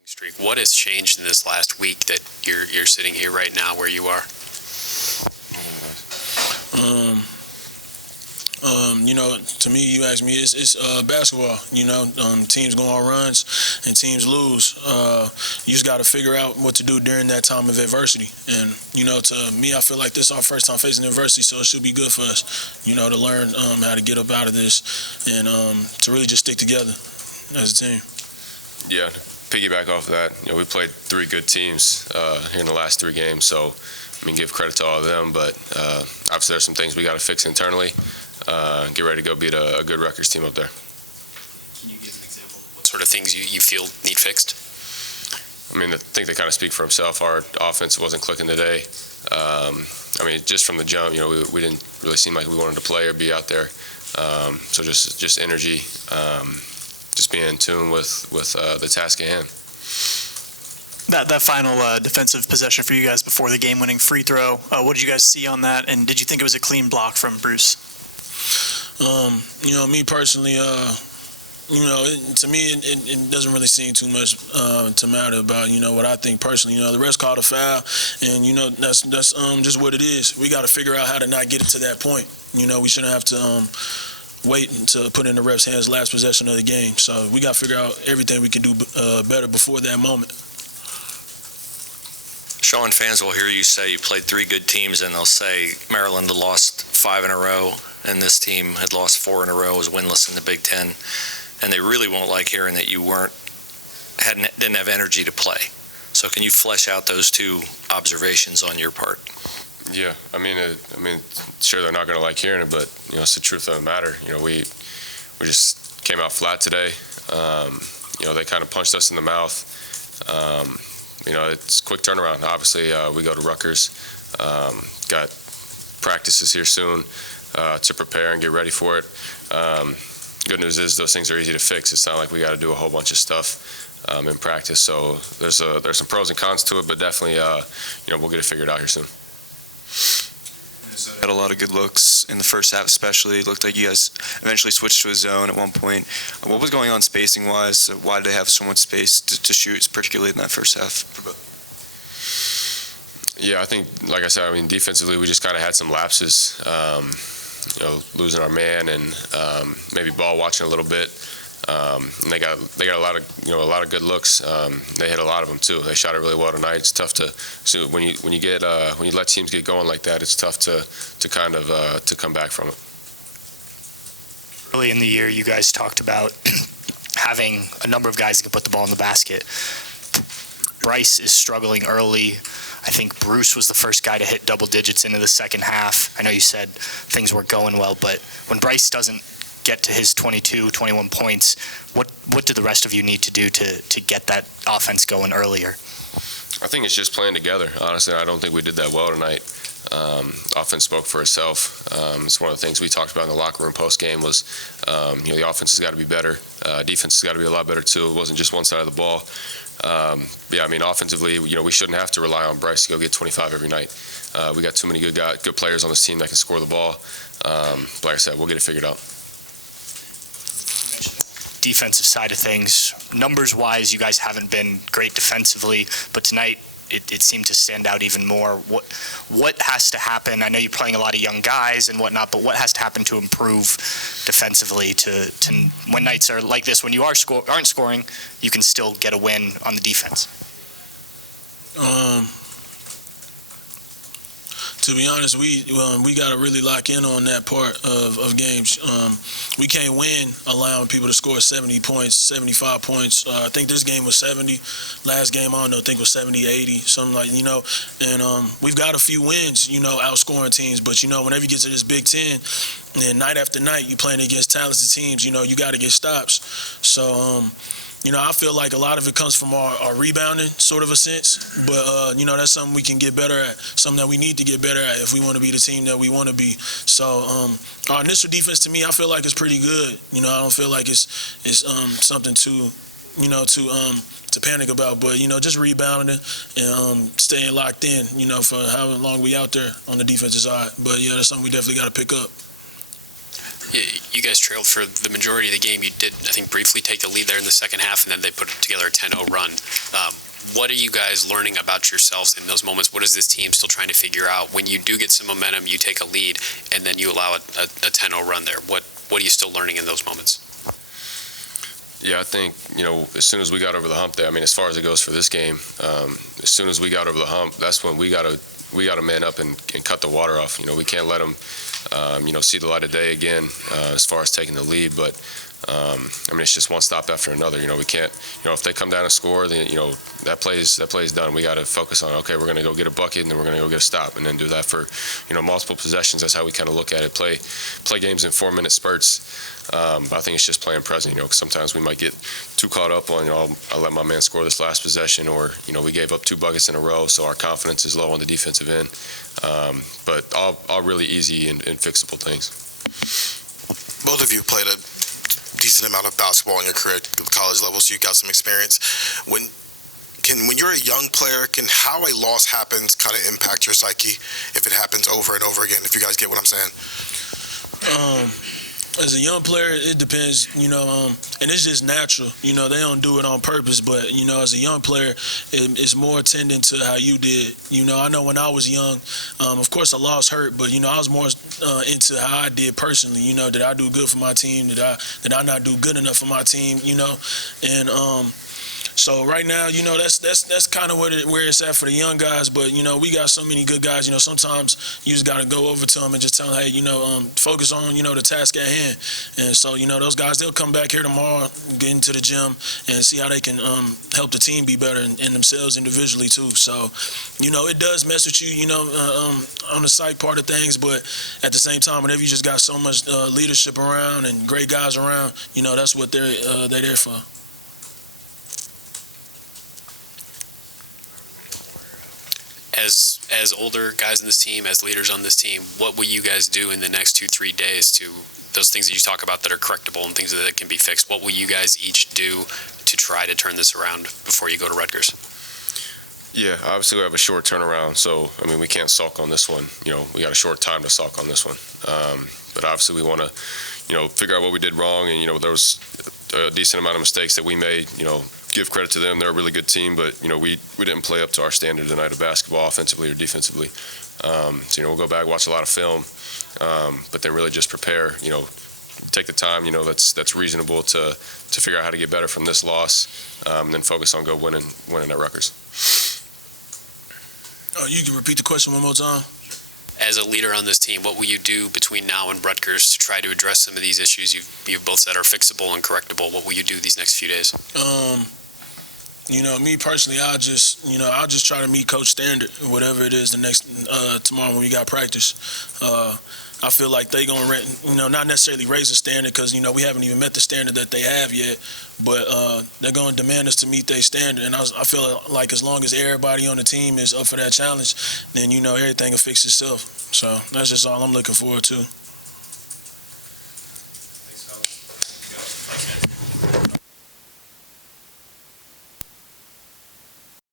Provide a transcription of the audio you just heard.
losing streak. What has changed in this last week that you're sitting here right now where you are? To me, you ask me, it's basketball. Teams go on runs and teams lose. You just got to figure out what to do during that time of adversity. And, to me, I feel like this is our first time facing adversity, so it should be good for us, to learn how to get up out of this and to really just stick together as a team. Yeah, to piggyback off of that, we played 3 good teams here in the last 3 games, so give credit to all of them, but obviously there's some things we got to fix internally. Get ready to go beat a good Rutgers team up there. Can you give an example of what sort of things you feel need fixed? I think they kind of speak for themselves. Our offense wasn't clicking today. Just from the jump, we didn't really seem like we wanted to play or be out there. So just energy, just being in tune with the task at hand. That final defensive possession for you guys before the game-winning free throw, what did you guys see on that, and did you think it was a clean block from Bruce? Me personally, to me, it doesn't really seem too much to matter about, what I think personally. The refs called a foul, and, that's just what it is. We got to figure out how to not get it to that point. We shouldn't have to wait to put in the refs' hands last possession of the game. So we got to figure out everything we can do better before that moment. Sean, fans will hear you say you played 3 good teams, and they'll say Maryland had lost 5 in a row, and this team had lost 4 in a row, was winless in the Big Ten, and they really won't like hearing that you didn't have energy to play. So can you flesh out those 2 observations on your part? Yeah, sure they're not going to like hearing it, but it's the truth of the matter. We just came out flat today. They kind of punched us in the mouth. It's a quick turnaround. Obviously, we go to Rutgers. Got practices here soon to prepare and get ready for it. Good news is those things are easy to fix. It's not like we got to do a whole bunch of stuff in practice. So there's some pros and cons to it, but definitely, we'll get it figured out here soon. Had a lot of good looks in the first half, especially. It looked like you guys eventually switched to a zone at one point. What was going on spacing-wise? Why did they have so much space to shoot, particularly in that first half? Yeah, I think, like I said, defensively we just kind of had some lapses. Losing our man and maybe ball watching a little bit. And they got a lot of good looks. They hit a lot of them too. They shot it really well tonight. It's tough so when you let teams get going like that, it's tough to kind of to come back from it. Early in the year, you guys talked about having a number of guys that can put the ball in the basket. Bryce is struggling early. I think Bruce was the first guy to hit double digits into the second half. I know you said things weren't going well, but when Bryce doesn't get to his 22, 21 points, what do the rest of you need to do to get that offense going earlier? I think it's just playing together. Honestly, I don't think we did that well tonight. Offense spoke for itself. It's one of the things we talked about in the locker room post-game was, the offense has got to be better. Defense has got to be a lot better too. It wasn't just one side of the ball. Offensively, we shouldn't have to rely on Bryce to go get 25 every night. We got too many good players on this team that can score the ball. But like I said, we'll get it figured out. Defensive side of things, numbers-wise, you guys haven't been great defensively, but tonight it seemed to stand out even more. What has to happen? I know you're playing a lot of young guys and whatnot, but what has to happen to improve defensively to when nights are like this, when you aren't scoring, you can still get a win on the defense? To be honest, we got to really lock in on that part of games. We can't win allowing people to score 70 points, 75 points. I think this game was 70. Last game, I don't know, I think it was 70, 80, something like, And we've got a few wins, outscoring teams. But, whenever you get to this Big Ten, and night after night, you're playing against talented teams, you got to get stops. So, I feel like a lot of it comes from our rebounding, sort of a sense. But, that's something we can get better at, something that we need to get better at if we want to be the team that we want to be. So our initial defense, to me, I feel like it's pretty good. I don't feel like it's something to panic about. But, just rebounding and staying locked in, for however long we out there on the defensive side. But, yeah, that's something we definitely got to pick up. You guys trailed for the majority of the game. You did, I think, briefly take the lead there in the second half, and then they put together a 10-0 run. What are you guys learning about yourselves in those moments? What is this team still trying to figure out? When you do get some momentum, you take a lead, and then you allow a 10-0 run there. What are you still learning in those moments? Yeah, I think, as soon as we got over the hump there, I mean, as far as it goes for this game, as soon as we got over the hump, that's when we got to man up and cut the water off. We can't let them, see the light of day again as far as taking the lead. But, I mean, it's just one stop after another. We can't, if they come down and score, then, that play's done. We got to focus on, okay, we're going to go get a bucket, and then we're going to go get a stop, and then do that for, multiple possessions. That's how we kind of look at it. Play games in 4-minute spurts. But I think it's just playing present, 'cause sometimes we might get too caught up on, I let my man score this last possession, or, we gave up 2 buckets in a row, so our confidence is low on the defensive end. But all really easy and fixable things. Both of you played a decent amount of basketball in your career at the college level, so you got some experience. When you're a young player, can how a loss happens kind of impact your psyche if it happens over and over again, if you guys get what I'm saying? As a young player, it depends, and it's just natural. They don't do it on purpose, but, as a young player, it's more attendant to how you did. I know when I was young, of course, a loss hurt, but, I was more into how I did personally. Did I do good for my team? Did I not do good enough for my team? And so right now, that's kind of where it's at for the young guys. But we got so many good guys. Sometimes you just got to go over to them and just tell them, hey, focus on the task at hand. And so those guys, they'll come back here tomorrow, get into the gym, and see how they can help the team be better and themselves individually too. So it does mess with you, on the psych part of things. But at the same time, whenever you just got so much leadership around and great guys around, that's what they're there for. As older guys in this team, as leaders on this team, what will you guys do in the next 2-3 days to those things that you talk about that are correctable and things that can be fixed? What will you guys each do to try to turn this around before you go to Rutgers? Yeah, obviously we have a short turnaround, so, I mean, we can't sulk on this one. We got a short time to sulk on this one. But obviously we want to, figure out what we did wrong, and, there was a decent amount of mistakes that we made, give credit to them. They're a really good team, but, we didn't play up to our standard tonight of basketball, offensively or defensively. So, we'll go back, watch a lot of film, but then really just prepare, take the time, that's reasonable to figure out how to get better from this loss, and then focus on winning at Rutgers. You can repeat the question one more time. As a leader on this team, what will you do between now and Rutgers to try to address some of these issues you've both said are fixable and correctable? What will you do these next few days? Me personally, I'll just try to meet coach standard, whatever it is the next tomorrow when we got practice. I feel like they gonna, not necessarily raise the standard because we haven't even met the standard that they have yet, but they're gonna demand us to meet their standard. And I feel like as long as everybody on the team is up for that challenge, then everything will fix itself. So that's just all I'm looking forward to.